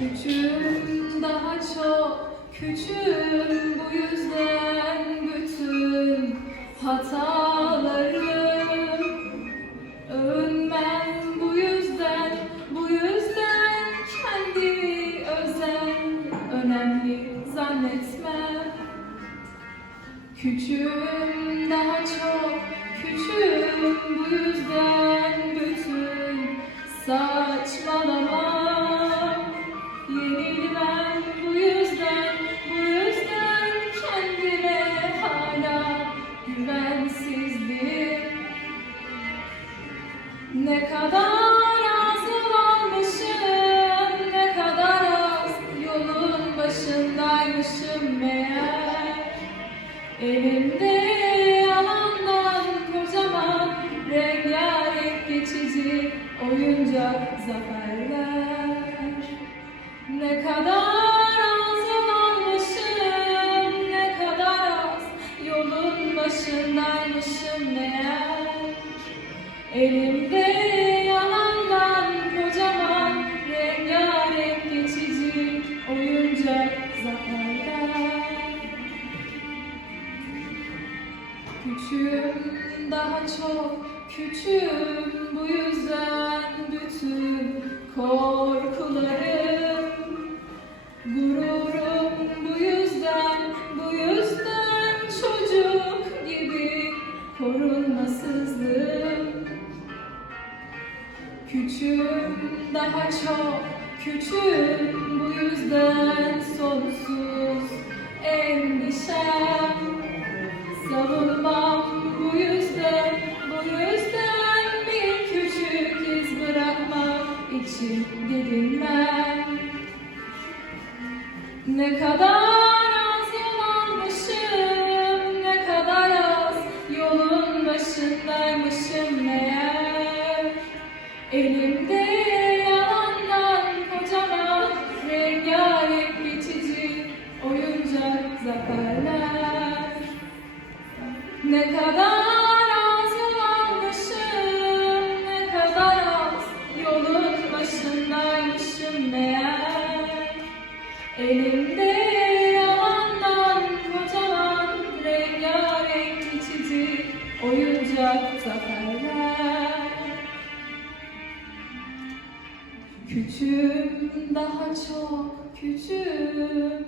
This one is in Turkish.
Küçüğüm daha çok küçüğüm. Bu yüzden bütün hatalarım Övünmem bu yüzden bu yüzden kendimi özel önemli zannetmem. Küçüğüm daha çok küçüğüm. Bu yüzden bütün saçmalamam Ne kadar az yol ne kadar az yolun başındaymışım meğer. Elimde yalandan kocaman rengarenk geçici oyuncak zaferler. Ne kadar başındaymışım meğer. Elimde Küçüğüm daha çok küçüğüm. Bu yüzden bütün korkularım Gururum bu yüzden bu yüzden çocuk gibi korunmasızlığım. Küçüğüm daha çok küçüğüm. Bu yüzden sonsuz endişem. Savunmam Ne kadar az yol almışım ne kadar az yolun başındaymışım meğer. Elimde yalandan kocaman rengarenk geçici oyuncak zaferler. Ne kadar Elimde yalandan kocaman rengarenk geçici oyuncak Küçüğüm daha çok küçüğüm